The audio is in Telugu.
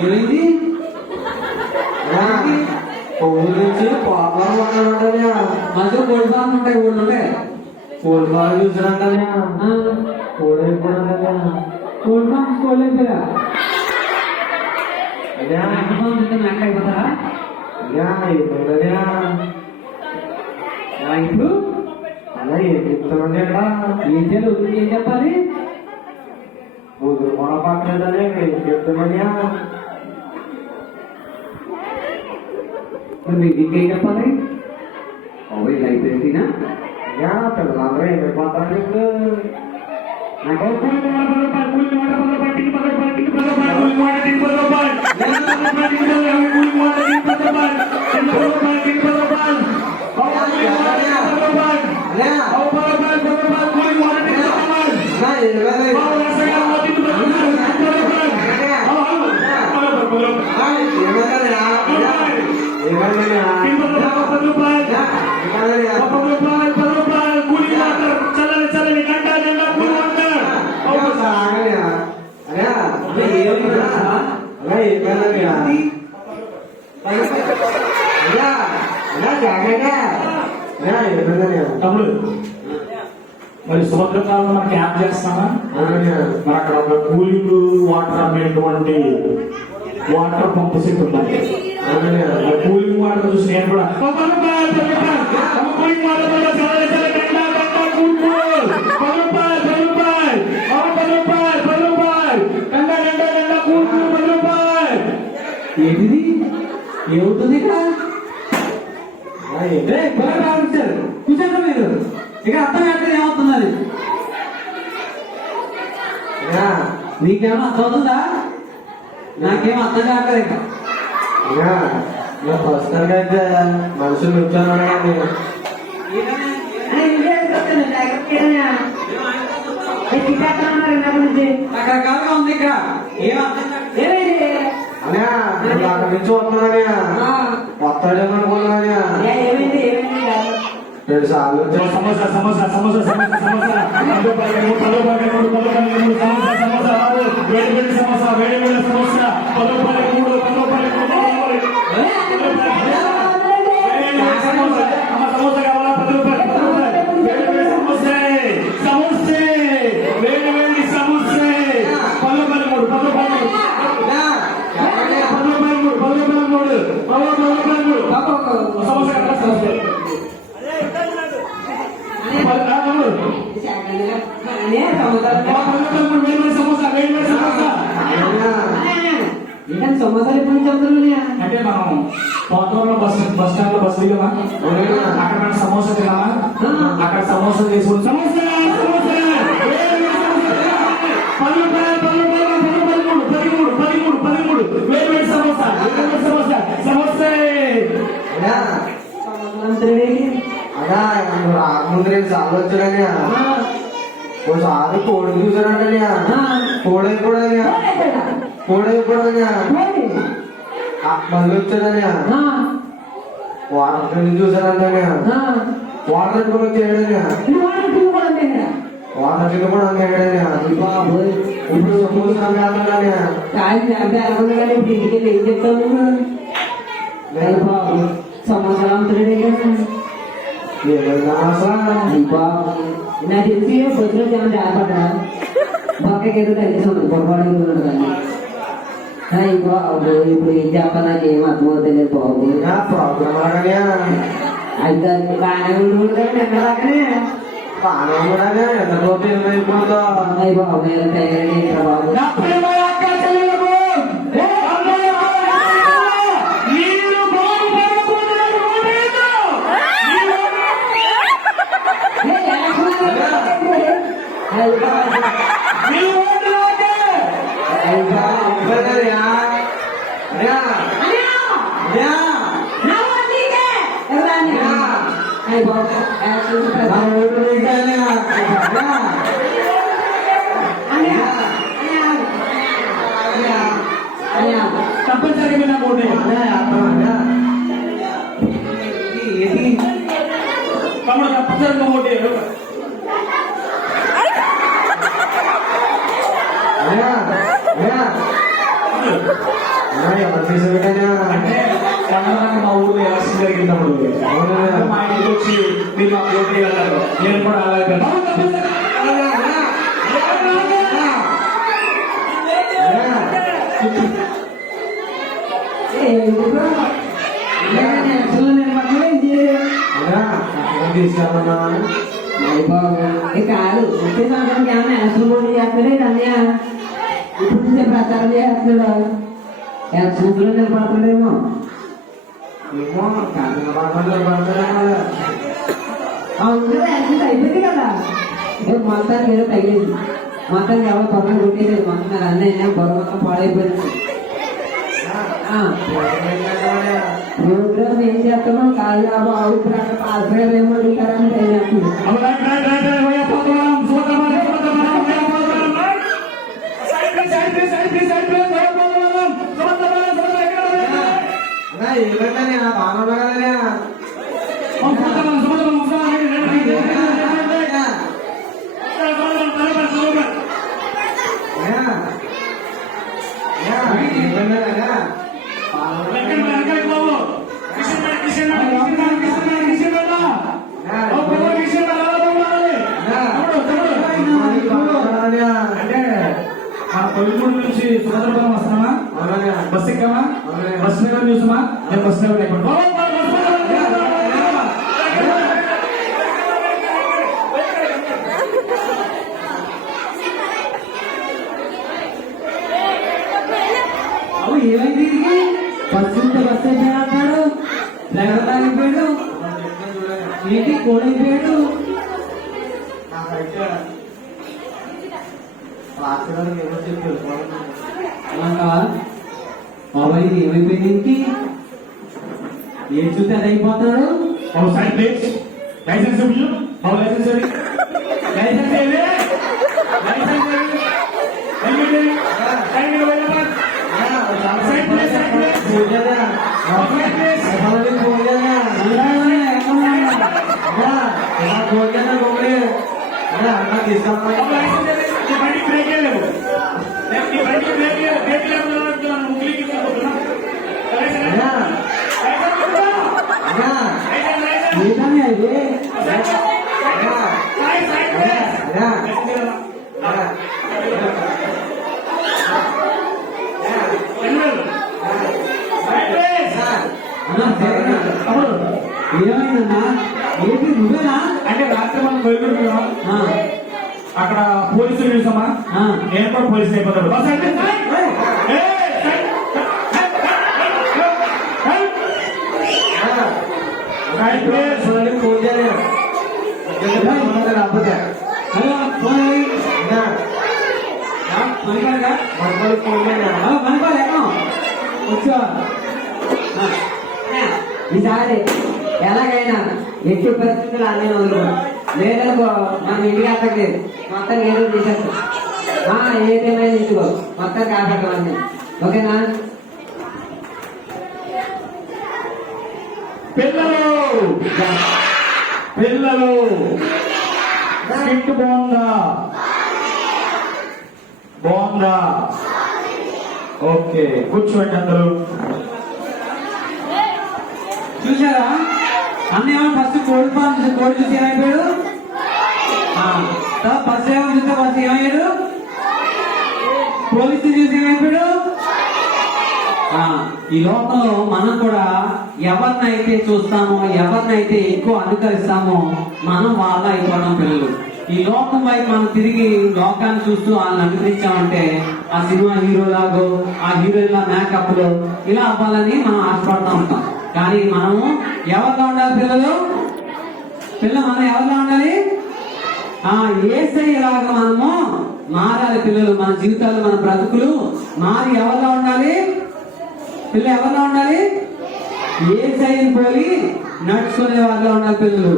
ఏమైంది ఊరి నుంచి పాపలు ఉంటాడంటే మధ్య కోడి ఫార్మ్ ఉంటాయి ఊళ్ళు ఉంటాయి కోడి ఫార్మ్ చూసారంటే కోడి అయిపోయినా కోడి ఫార్మ్ కోడి అయిపోయా మేక అయిపోతారా ఇప్పుడు అలా ఏం చెప్తామండి అక్కడ ఏం చేయాలి ఏం చెప్పాలి మన పక్కనే ఏం చెప్తామని ఇంకేం చెప్పాలి ఓ ఇలా అయిపోయిందినా పిల్లలందరూ ఏమైపోతారండి ఇప్పుడు తమ్ముడు మరి సముద్ర కాలంలో మనం క్యాంప్ చేస్తామా మరి అక్కడ ఒక కూలింగ్ వాటర్ అనేటువంటి వాటర్ పంప్ సెట్ ఉంది కూలింగ్ వాటర్ చూసి నేను కూడా ఏంటిది ఏమవుతుంది ఇక్కడ కూర్చోండి మీరు ఇక అర్థం కాక ఏమవుతుంది అది నీకేమో అర్థం అవుతుందా నాకేమో అర్థం కాకలే ఇక ప్రస్తుతానికి అయితే మనుషులు కూర్చోన్నాడు రకరకాలుగా ఉంది ఇక్కడ ఏం అర్థం అక్కడి నుంచి వస్తున్నానయ్యా వస్తాడేమో అనుకున్నానయ్యా రెండు సార్లు సమోసా సమోసా సమోసా సమోసా సమోసా సమోసా వేడి వేడి సమోసా వేడి వేడి సమోసా 10 రూపాయలు 3 10 రూపాయలు సమోసా కావాలా 10 రూపాయలు వేడి వేడి సమోసా సమోసే వేడి వేడి సమోసే 10 రూపాయలు 3 10 రూపాయలు 10 రూపాయలు 3 సమోసా సమోసా సమోసాలు ఎప్పుడు చదువుతున్నాయా అంటే మనం పోతూరులో బస్ స్టాండ్ లో బస్సు దిగమా అక్కడ మనం సమోసా తినమా అక్కడ సమోసా తీసుకుని సమోసా ముందు రేపు చాలా వచ్చాడని ఒకసారి కోడి చూసాడంటే కోడైపోడని మళ్ళీ వచ్చాడని వాటర్ చూసాడంటే వాటర్ కూడా వచ్చాడని వాటర్ కింద కూడా అన్నాడని ఇప్పుడు ఏం చెప్తాను సంవత్సరం నాకు తెలిసి పొద్దున ఏమైనా జాగ్రత్త పక్కకేదో తగ్గిస్తాను పొరపాటు కానీ ఇప్పుడు ఏం చెప్పాలి నాకు ఏం అర్థమవుతుంది బాబు అయితే బాగానే ఉంటుంది ఎక్కడాకనే బాబు తయారీ బాబు తప్పనిసరిగా నాకు తమ్ముడు తప్పనిసరిగా ఓటే అయ్యా అయ్యా ఎవరు తీసుకుంటానా అంటే కర్ణాటక మా ఊర్లో ఎలక్షన్ జరిగినప్పుడు మా ఇంటికి వచ్చి మీరు మాకు ఓటు వేయాలన్నారు. నేను కూడా అలాగే తీసుకురామన్నా కాదు వచ్చే సంవత్సరానికి ఏమైనా ఎలక్షన్ పోటీ చేస్తాడే కన్యా ఇప్పుడు నుంచే ప్రచారం చేస్తున్నాడు ఎలక్షన్స్ లో నిలబడతాడేమో ఏమో కాకినాడ పడతారా అవును ఎలక్షన్స్ అయిపోయింది కదా మొత్తానికి ఏదో తగిలింది మొత్తానికి ఎవరు త్వరగా కొట్టేది మొత్తం అన్నీ బొరగొత్తం పాడైపోయింది ప్రోగ్రామ్ ఏం చేస్తున్నాం కాదు బాబు ఇప్పుడు అక్కడ పాస్ ఏమో అడుగుతారని ఏమైనా బాగా కదనే మన కొల్లిమూడి నుంచి సుభద్రపురం వస్తున్నామా? బస్ ఎక్కామా? బస్ మీద చూసామా? నేను బస్ మీద అవు ఏమైంది బస్సు ఉంటే బస్సు అయిపోయాడు డ్రైవర్ తాగిపోయాడు ఏంటి కోడైపోయాడు ఏమో చెప్పారు బాబాయ్ ఏమైపోయింది ఏంటి ఏం చూస్తే అది అయిపోతాడు side place license license license ఏది లైసెన్స్ ఏంటనే అది ఏమైందన్నా ఏంటి నువ్వేనా అంటే రాత్రి మనం బయలుదేరుతున్నాం. అక్కడ పోలీసులు చూసామా? నేను కూడా పోలీసు అయిపోతాడు. బస్ అంటే ఫోన్ చేయలేదు రాకపోతే ఈసారి ఎలాగైనా ఎట్టి పరిస్థితులు అన్నీ వదులు లేదనుకో మనం ఇంటికి అక్కర్లేదు మొత్తం ఏదో తీసేస్తాం ఏదేమైనా ఇచ్చుకో మొత్తం కాపాడతామని ఓకేనా పిల్లలు పిల్లలు స్కిట్ బాగుందా? బాగుందా? ఓకే కూర్చోండి అందరూ. చూసారా అన్నేమో ఫస్ట్ కోడి పాలు కోడి చూసి ఏమైపోయాడు ఫస్ట్ ఏమో చూస్తే ఫస్ట్ ఏమయ్యాడు పోలీసు చూసి ఏమైపోయాడు ఈ లోకంలో మనం కూడా ఎవరినైతే చూస్తామో ఎవరినైతే ఎక్కువ అనుకరిస్తామో మనం వాళ్ళ అయిపోవడం పిల్లలు. ఈ లోకం వైపు మనం తిరిగి లోకాన్ని చూస్తూ వాళ్ళని అనుకరించామంటే ఆ సినిమా హీరో లాగో ఆ హీరోయిన్ల మేకప్ లో ఇలా అవ్వాలని మనం ఆశపడుతూ ఉంటాం. కానీ మనము ఎవరిలో ఉండాలి పిల్లలు? మనం ఎవరిలో ఉండాలి? ఏసయ్యలాగా మనము మారాలి పిల్లలు. మన జీవితాలు మన బ్రతుకులు మారి ఎవరిలో ఉండాలి? పిల్లలు ఎవరిలో ఉండాలి? ఏసయ్యని పోలి నడుచుకునే వాళ్ళలో ఉండాలి పిల్లలు.